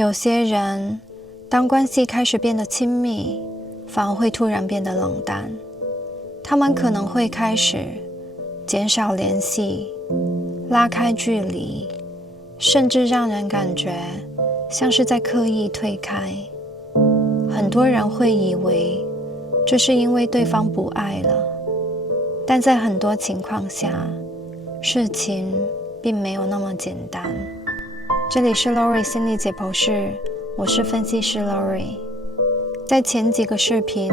有些人，当关系开始变得亲密，反而会突然变得冷淡。他们可能会开始减少联系，拉开距离，甚至让人感觉像是在刻意退开。很多人会以为这是因为对方不爱了，但在很多情况下，事情并没有那么简单。这里是 Lori 心理解剖室，我是分析师 Lori。在前几个视频，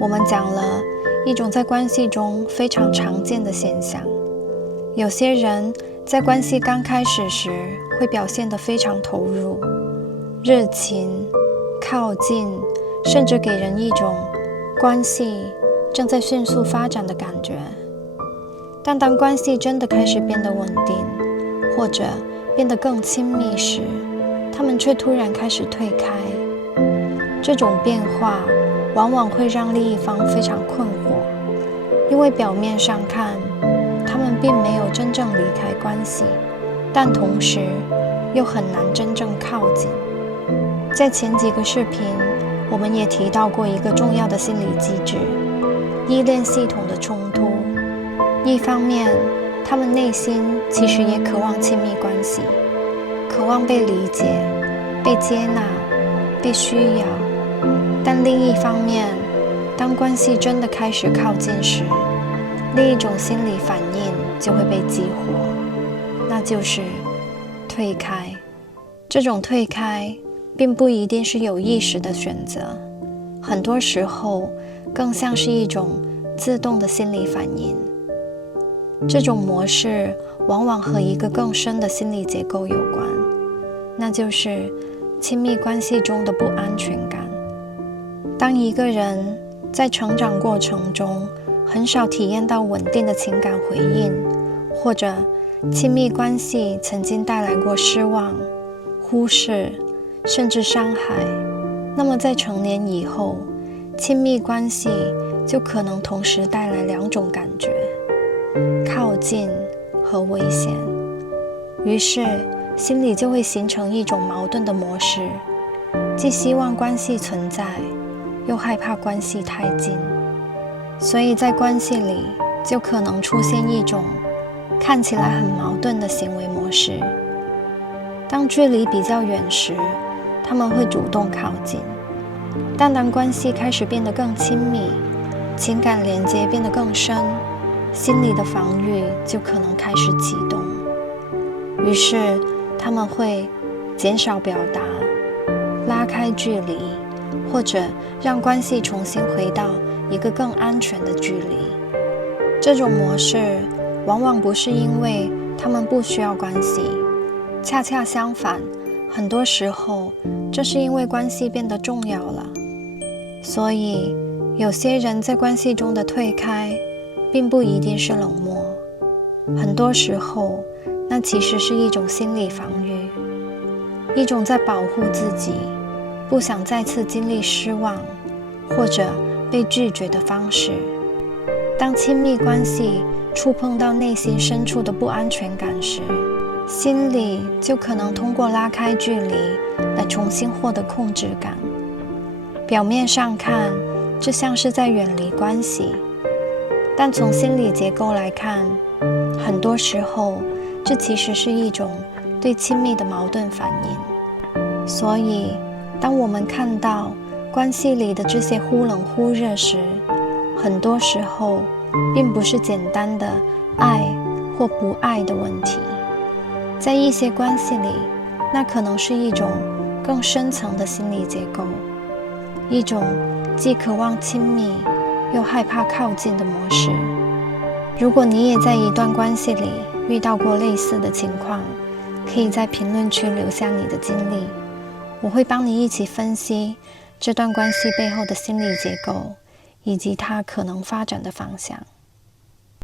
我们讲了一种在关系中非常常见的现象。有些人在关系刚开始时会表现得非常投入、热情、靠近，甚至给人一种关系正在迅速发展的感觉。但当关系真的开始变得稳定，或者变得更亲密时，他们却突然开始退开。这种变化往往会让另一方非常困惑，因为表面上看，他们并没有真正离开关系，但同时又很难真正靠近。在前几个视频，我们也提到过一个重要的心理机制——依恋系统的冲突。一方面，他们内心其实也渴望亲密关系，渴望被理解、被接纳、被需要。但另一方面，当关系真的开始靠近时，另一种心理反应就会被激活，那就是退开。这种退开并不一定是有意识的选择，很多时候更像是一种自动的心理反应。这种模式往往和一个更深的心理结构有关，那就是亲密关系中的不安全感。当一个人在成长过程中很少体验到稳定的情感回应，或者亲密关系曾经带来过失望、忽视，甚至伤害，那么在成年以后，亲密关系就可能同时带来两种感觉：靠近和危险。于是心里就会形成一种矛盾的模式，既希望关系存在，又害怕关系太近。所以在关系里就可能出现一种看起来很矛盾的行为模式。当距离比较远时，他们会主动靠近，但当关系开始变得更亲密，情感连接变得更深，心理的防御就可能开始启动。于是他们会减少表达，拉开距离，或者让关系重新回到一个更安全的距离。这种模式往往不是因为他们不需要关系，恰恰相反，很多时候这是因为关系变得重要了。所以有些人在关系中的退开并不一定是冷漠，很多时候那其实是一种心理防御，一种在保护自己，不想再次经历失望或者被拒绝的方式。当亲密关系触碰到内心深处的不安全感时，心里就可能通过拉开距离来重新获得控制感。表面上看，这像是在远离关系，但从心理结构来看，很多时候这其实是一种对亲密的矛盾反应。所以当我们看到关系里的这些忽冷忽热时，很多时候并不是简单的爱或不爱的问题。在一些关系里，那可能是一种更深层的心理结构，一种既渴望亲密又害怕靠近的模式。如果你也在一段关系里遇到过类似的情况，可以在评论区留下你的经历，我会帮你一起分析这段关系背后的心理结构，以及它可能发展的方向。